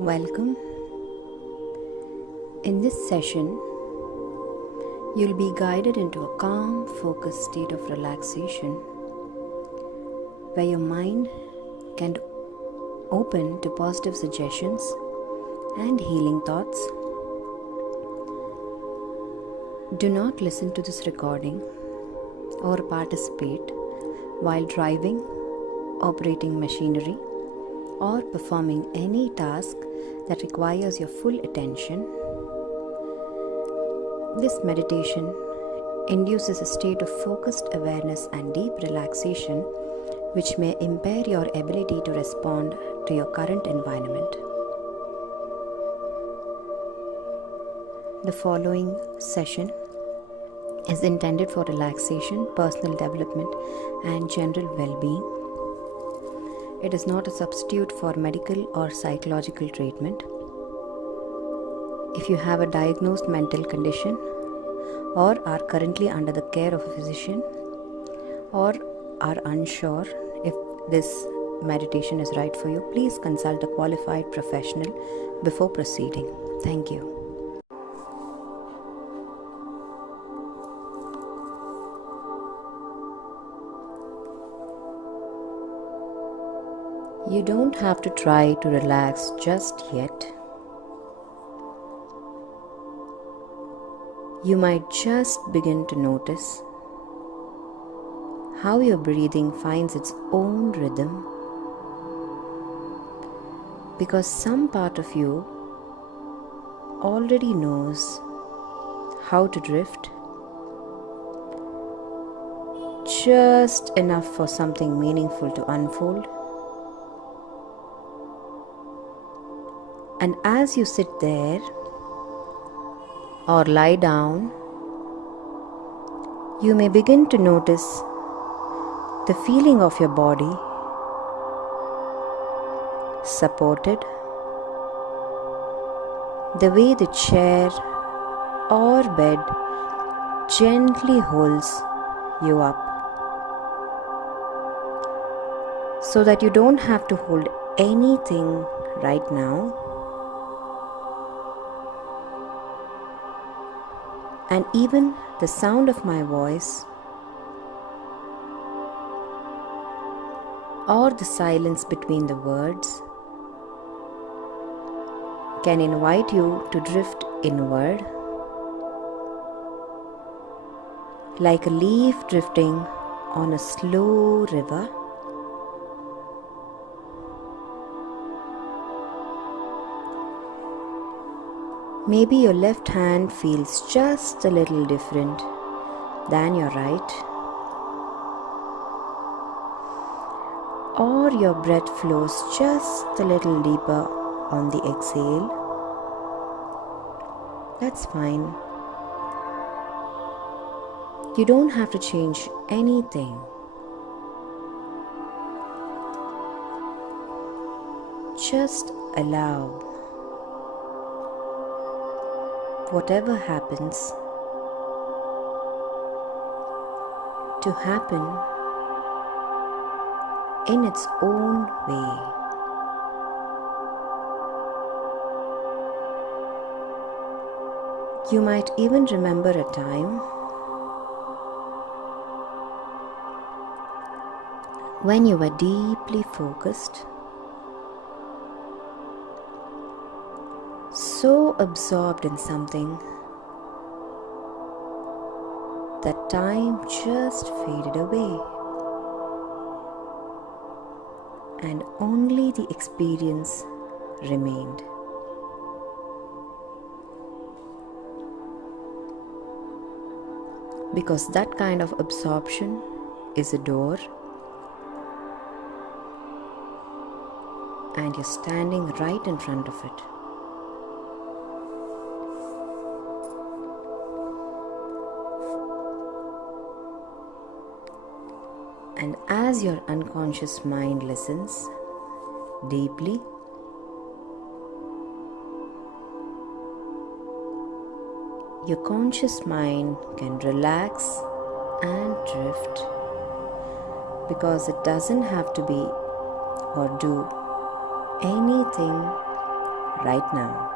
Welcome. In this session, you'll be guided into a calm, focused state of relaxation where your mind can open to positive suggestions and healing thoughts. Do not listen to this recording or participate while driving, operating machinery, or performing any task that requires your full attention. This meditation induces a state of focused awareness and deep relaxation, which may impair your ability to respond to your current environment. The following session is intended for relaxation, personal development, and general well-being. It is not a substitute for medical or psychological treatment. If you have a diagnosed mental condition or are currently under the care of a physician or are unsure if this meditation is right for you, please consult a qualified professional before proceeding. Thank you. You don't have to try to relax just yet. You might just begin to notice how your breathing finds its own rhythm, because some part of you already knows how to drift just enough for something meaningful to unfold. And as you sit there or lie down, you may begin to notice the feeling of your body supported, the way the chair or bed gently holds you up, so that you don't have to hold anything right now. And even the sound of my voice or the silence between the words can invite you to drift inward, like a leaf drifting on a slow river. Maybe your left hand feels just a little different than your right, or your breath flows just a little deeper on the exhale. That's fine. You don't have to change anything. Just allow whatever happens to happen in its own way. You might even remember a time when you were deeply focused, so absorbed in something that time just faded away, and only the experience remained. Because that kind of absorption is a door, and you're standing right in front of it. And as your unconscious mind listens deeply, your conscious mind can relax and drift, because it doesn't have to be or do anything right now.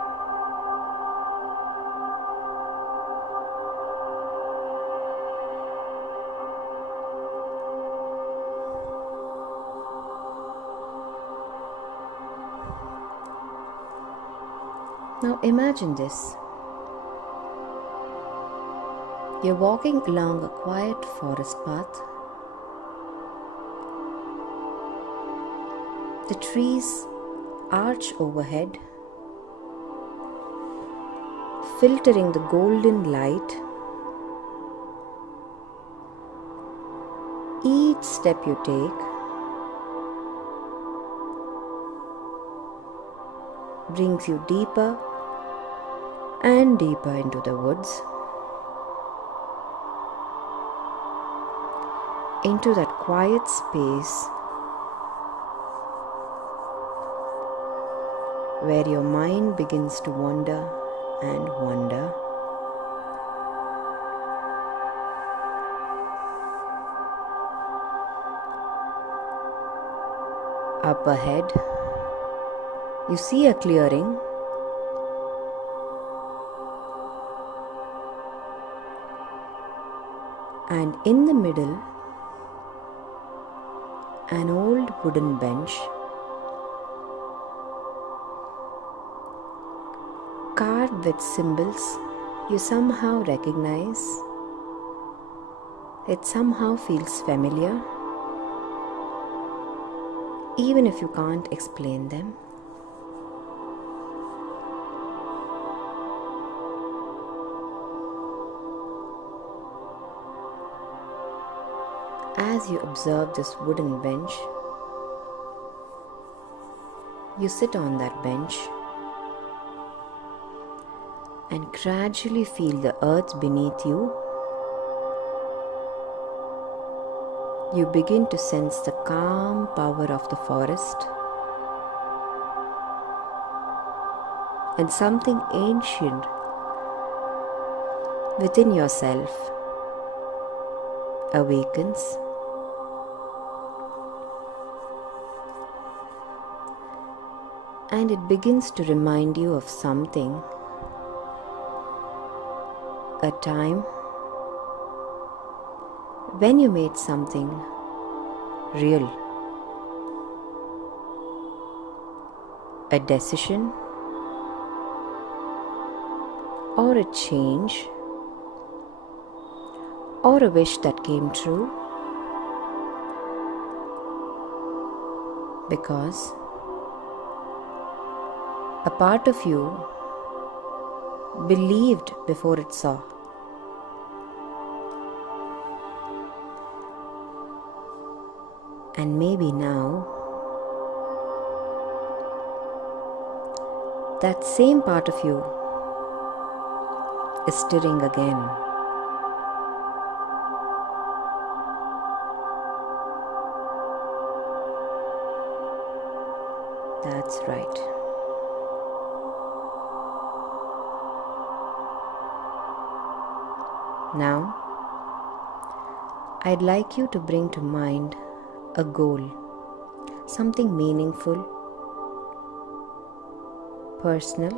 Now imagine this. You're walking along a quiet forest path. The trees arch overhead, filtering the golden light. Each step you take brings you deeper and deeper into the woods, into that quiet space where your mind begins to wander and wander. Up ahead, you see a clearing. And in the middle, an old wooden bench carved with symbols you somehow recognize. It somehow feels familiar, even if you can't explain them. As you observe this wooden bench, you sit on that bench and gradually feel the earth beneath you. You begin to sense the calm power of the forest and something ancient within yourself awakens. And it begins to remind you of something, a time when you made something real, a decision or a change or a wish that came true, because a part of you believed before it saw. And maybe now, that same part of you is stirring again. That's right. Now, I'd like you to bring to mind a goal, something meaningful, personal.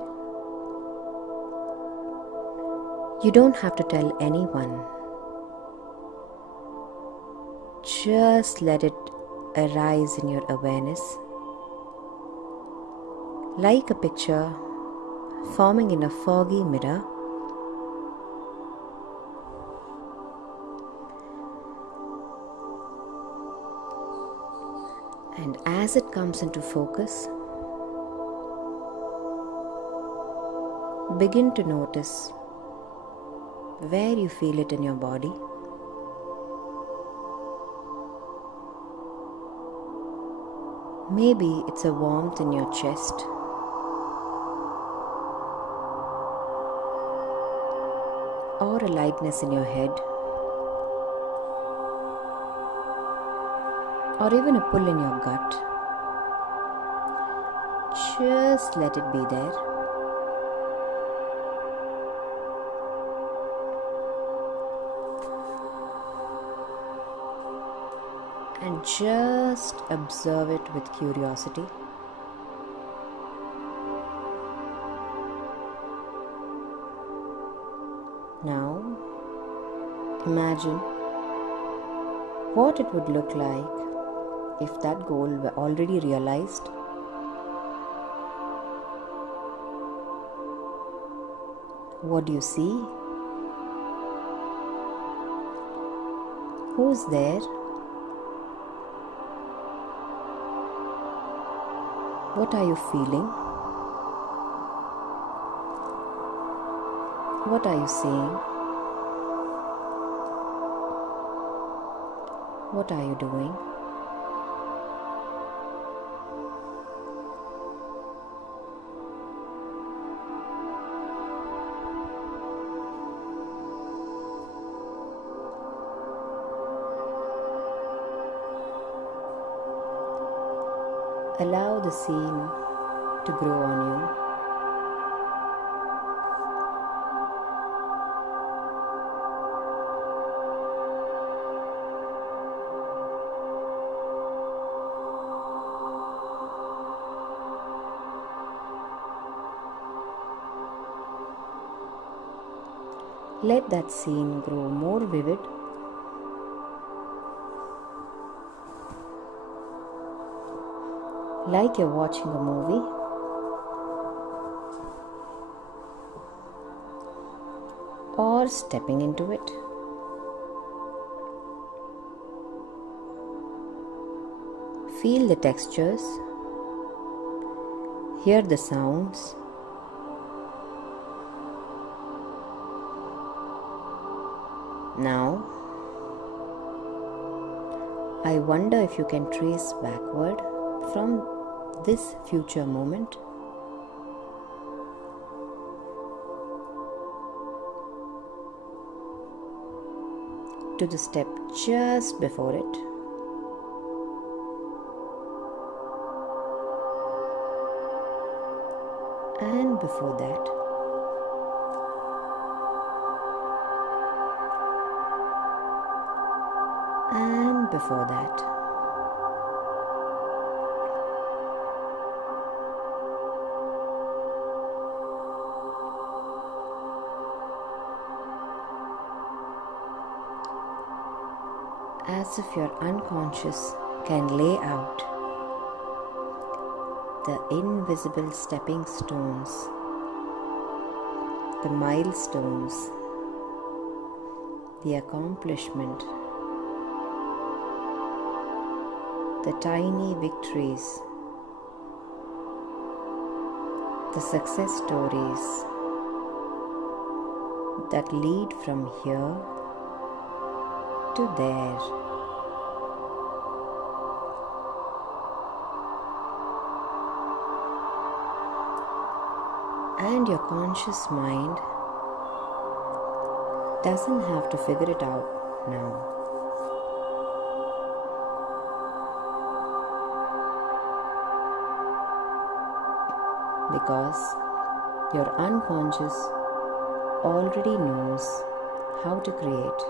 You don't have to tell anyone. Just let it arise in your awareness, like a picture forming in a foggy mirror. And as it comes into focus, begin to notice where you feel it in your body. Maybe it's a warmth in your chest, or a lightness in your head, or even a pull in your gut. Just let it be there. And just observe it with curiosity. Now, imagine what it would look like if that goal were already realized. What do you see? Who's there? What are you feeling? What are you seeing? What are you doing? Allow the scene to grow on you. Let that scene grow more vivid. Like you're watching a movie. Or stepping into it. Feel the textures. Hear the sounds. Now, I wonder if you can trace backward from this future moment to the step just before it. And before that. And before that. As if your unconscious can lay out the invisible stepping stones, the milestones, the accomplishment, the tiny victories, the success stories that lead from here to there. And your conscious mind doesn't have to figure it out now. Because your unconscious already knows how to create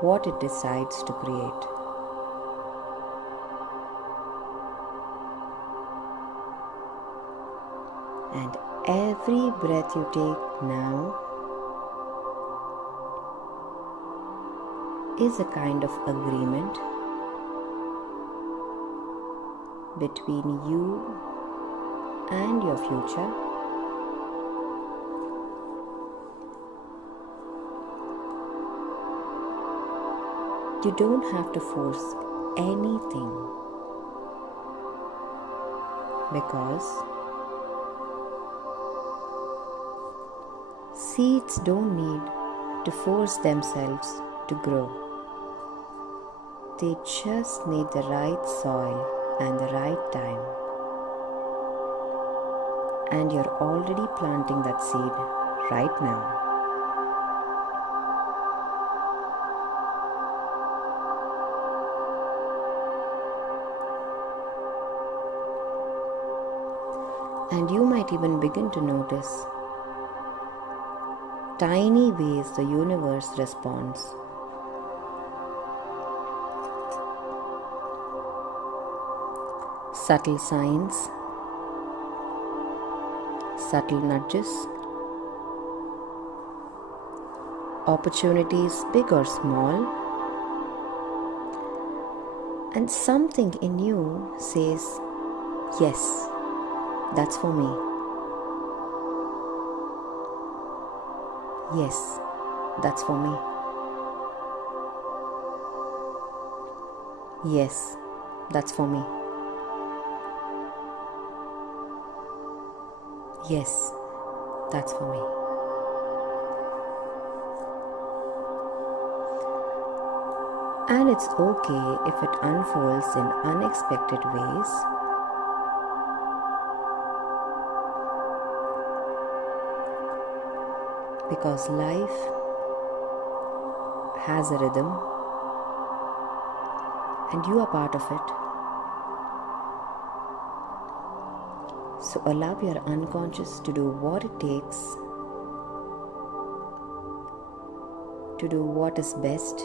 what it decides to create. And every breath you take now is a kind of agreement between you and your future. You don't have to force anything, because seeds don't need to force themselves to grow. They just need the right soil and the right time. And you're already planting that seed right now. And you might even begin to notice tiny ways the universe responds. Subtle signs, subtle nudges, opportunities, big or small, and something in you says, yes, that's for me. Yes, that's for me. Yes, that's for me. Yes, that's for me. And it's okay if it unfolds in unexpected ways. Because life has a rhythm and you are part of it. So allow your unconscious to do what it takes to do what is best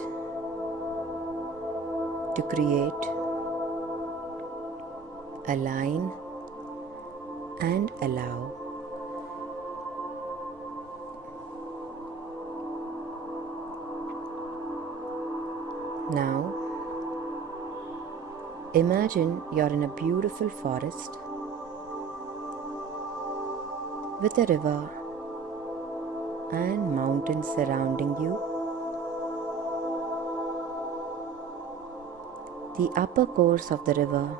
to create, align, and allow. Now, imagine you're in a beautiful forest with a river and mountains surrounding you. The upper course of the river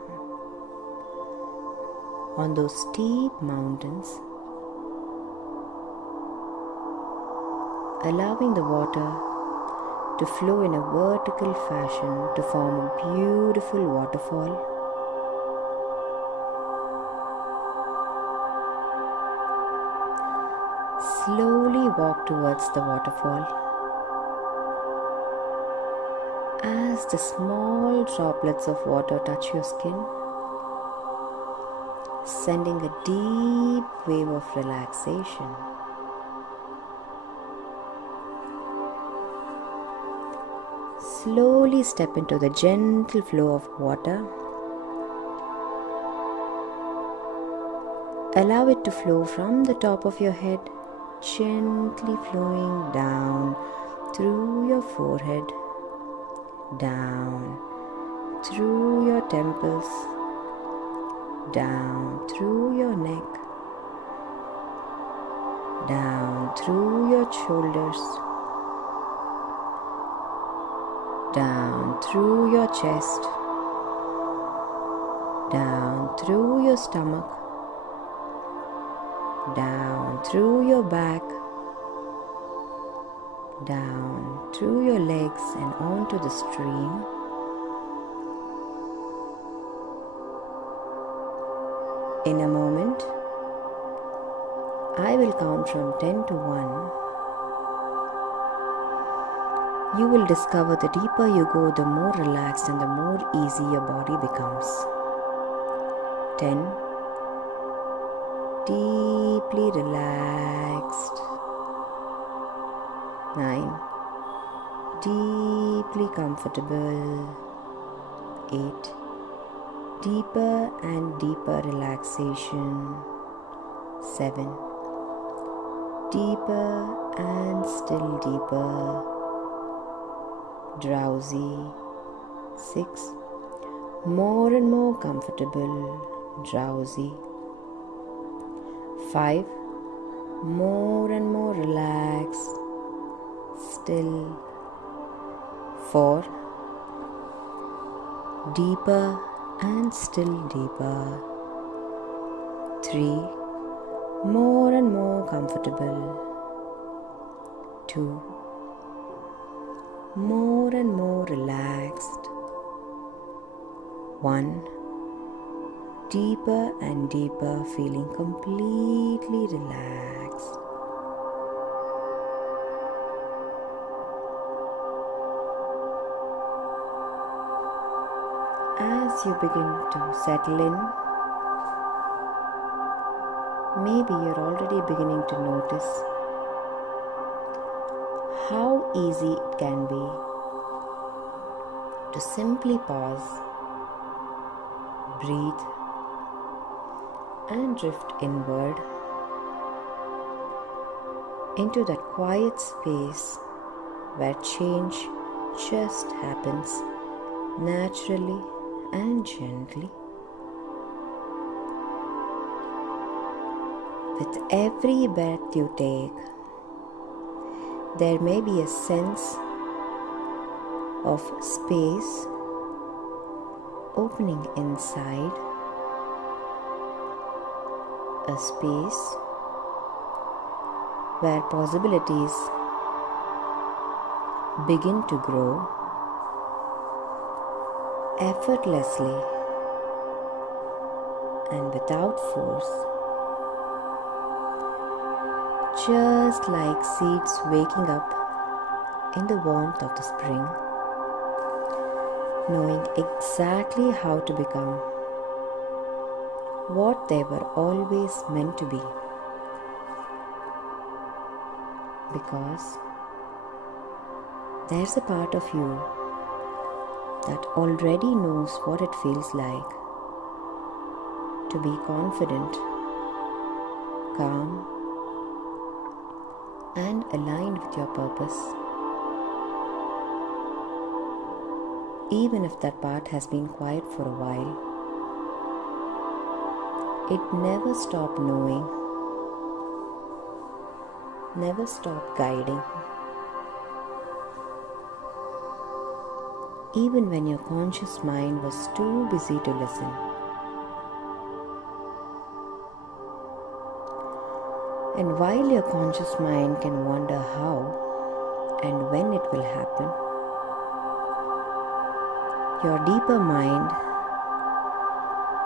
on those steep mountains, allowing the water to flow in a vertical fashion to form a beautiful waterfall. Slowly walk towards the waterfall. As the small droplets of water touch your skin, sending a deep wave of relaxation. Slowly step into the gentle flow of water. Allow it to flow from the top of your head, gently flowing down through your forehead, down through your temples, down through your neck, down through your shoulders, down through your chest, down through your stomach, down through your back, down through your legs and onto the stream. In a moment, I will count from 10 to 1. You will discover the deeper you go, the more relaxed and the more easy your body becomes. 10. Deeply relaxed. 9. Deeply comfortable. 8. Deeper and deeper relaxation. 7. Deeper and still deeper. Drowsy. 6. More and more comfortable. Drowsy. 5. More and more relaxed. Still. 4. Deeper and still deeper. 3. More and more comfortable. 2. More and more relaxed. 1. Deeper and deeper, feeling completely relaxed. As you begin to settle in, maybe you're already beginning to notice how easy it can be to simply pause, breathe, and drift inward into that quiet space where change just happens naturally and gently. With every breath you take, there may be a sense of space opening inside, a space where possibilities begin to grow effortlessly and without force, just like seeds waking up in the warmth of the spring, knowing exactly how to become what they were always meant to be. Because there's a part of you that already knows what it feels like to be confident, calm, and aligned with your purpose. Even if that part has been quiet for a while, it never stopped knowing, never stopped guiding. Even when your conscious mind was too busy to listen. And while your conscious mind can wonder how and when it will happen, your deeper mind,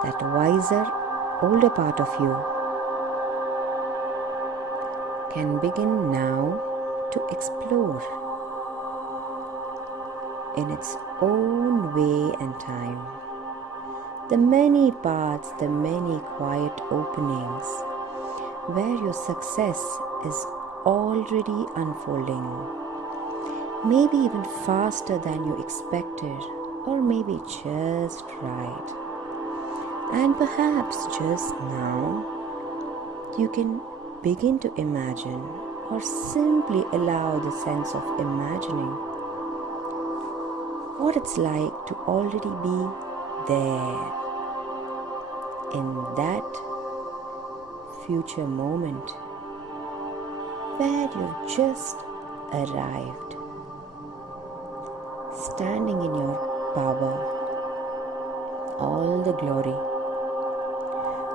that wiser, older part of you, can begin now to explore in its own way and time the many paths, the many quiet openings where your success is already unfolding, maybe even faster than you expected, or maybe just right. And perhaps just now you can begin to imagine, or simply allow the sense of imagining what it's like to already be there in that future moment where you've just arrived, standing in your power, all the glory,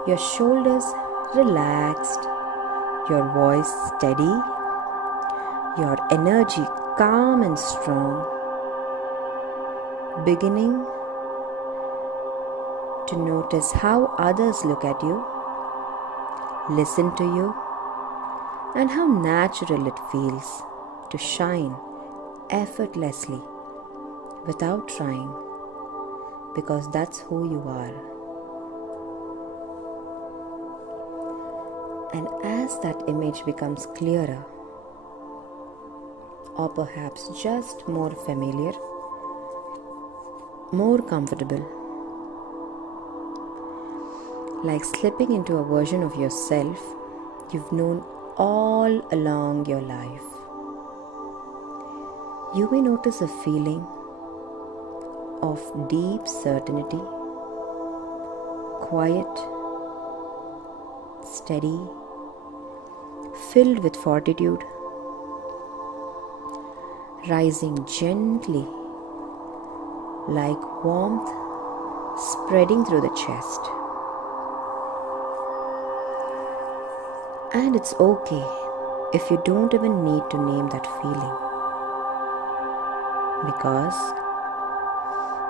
your shoulders relaxed, your voice steady, your energy calm and strong, beginning to notice how others look at you, listen to you, and how natural it feels to shine effortlessly without trying, because that's who you are. And as that image becomes clearer, or perhaps just more familiar, more comfortable, like slipping into a version of yourself you've known all along your life, you may notice a feeling of deep certainty, quiet, steady, filled with fortitude, rising gently like warmth spreading through the chest. And it's okay if you don't even need to name that feeling, because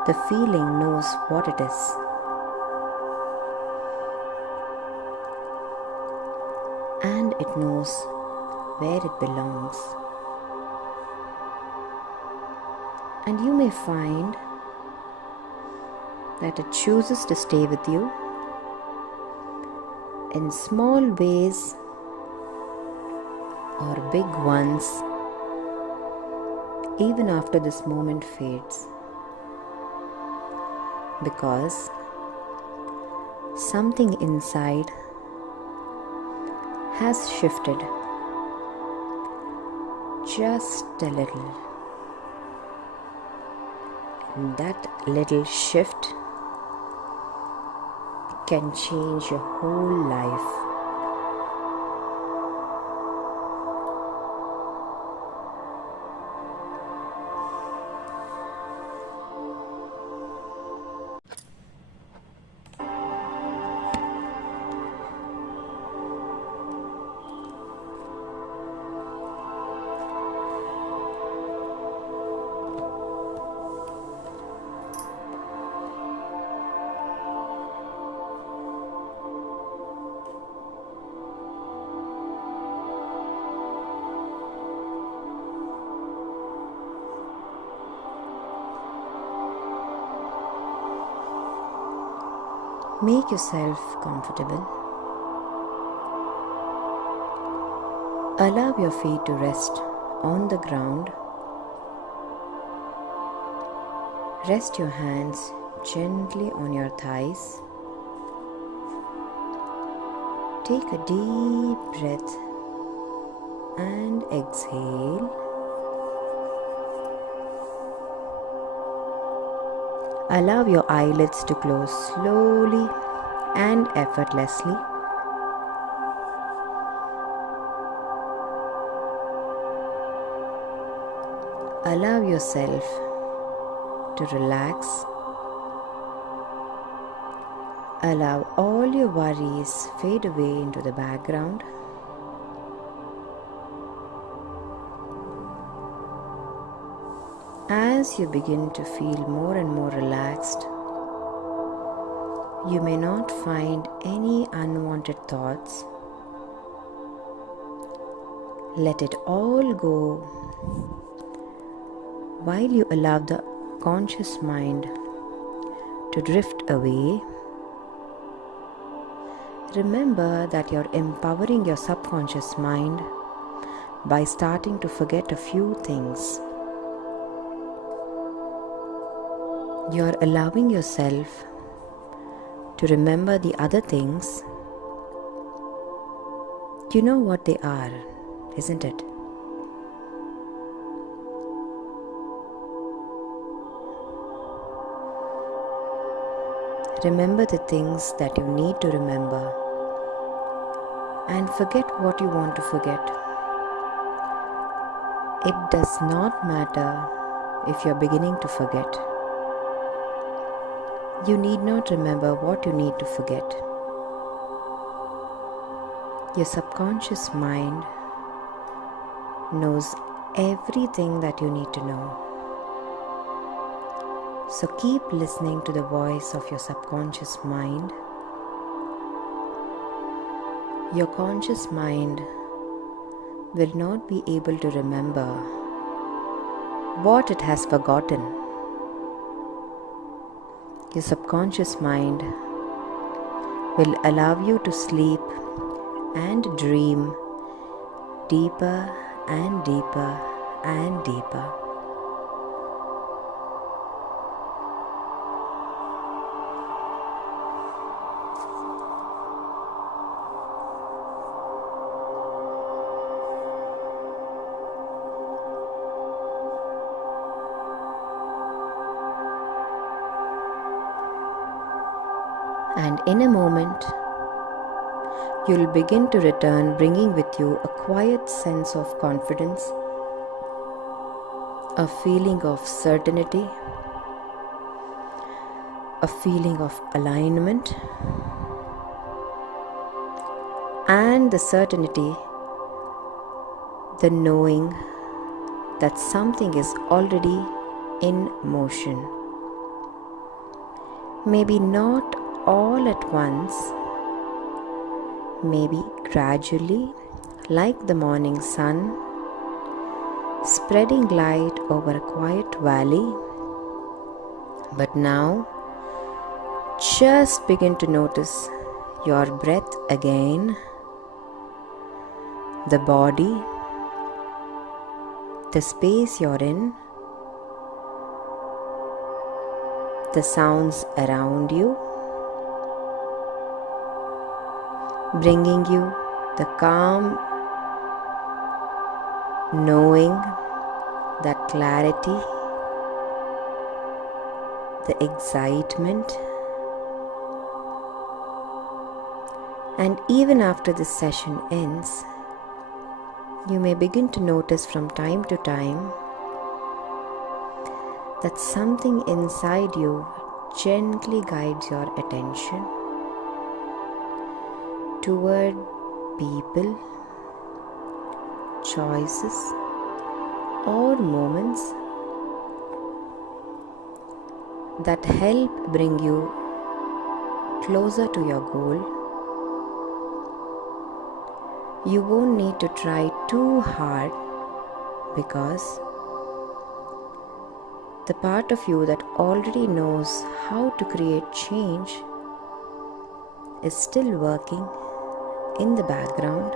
the feeling knows what it is. And it knows where it belongs. And you may find that it chooses to stay with you in small ways or big ones, even after this moment fades, because something inside has shifted just a little. That little shift can change your whole life. Make yourself comfortable. Allow your feet to rest on the ground. Rest your hands gently on your thighs. Take a deep breath and exhale. Allow your eyelids to close slowly and effortlessly. Allow yourself to relax. Allow all your worries fade away into the background. As you begin to feel more and more relaxed, you may not find any unwanted thoughts. Let it all go while you allow the conscious mind to drift away. Remember that you're empowering your subconscious mind by starting to forget a few things. You're allowing yourself to remember the other things. You know what they are, isn't it? Remember the things that you need to remember and forget what you want to forget. It does not matter if you're beginning to forget. You need not remember what you need to forget. Your subconscious mind knows everything that you need to know. So keep listening to the voice of your subconscious mind. Your conscious mind will not be able to remember what it has forgotten. Your subconscious mind will allow you to sleep and dream deeper and deeper and deeper. And in a moment, you'll begin to return, bringing with you a quiet sense of confidence, a feeling of certainty, a feeling of alignment, and the certainty, the knowing that something is already in motion. Maybe not all at once, maybe gradually, like the morning sun, spreading light over a quiet valley. But now, just begin to notice your breath again, the body, the space you're in, the sounds around you, bringing you the calm knowing, that clarity, the excitement, and even after this session ends, you may begin to notice from time to time that something inside you gently guides your attention toward people, choices, or moments that help bring you closer to your goal. You won't need to try too hard because the part of you that already knows how to create change is still working in the background,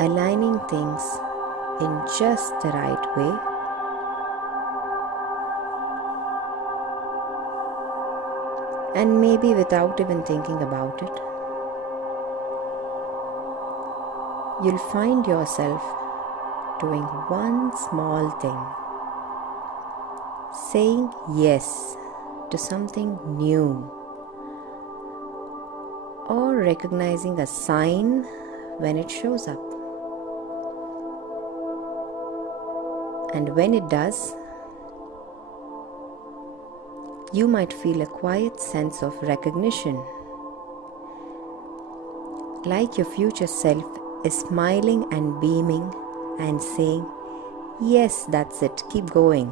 aligning things in just the right way. And maybe without even thinking about it, you'll find yourself doing one small thing, saying yes to something new, or recognizing a sign when it shows up. And when it does, you might feel a quiet sense of recognition, like your future self is smiling and beaming and saying, "Yes, that's it, keep going."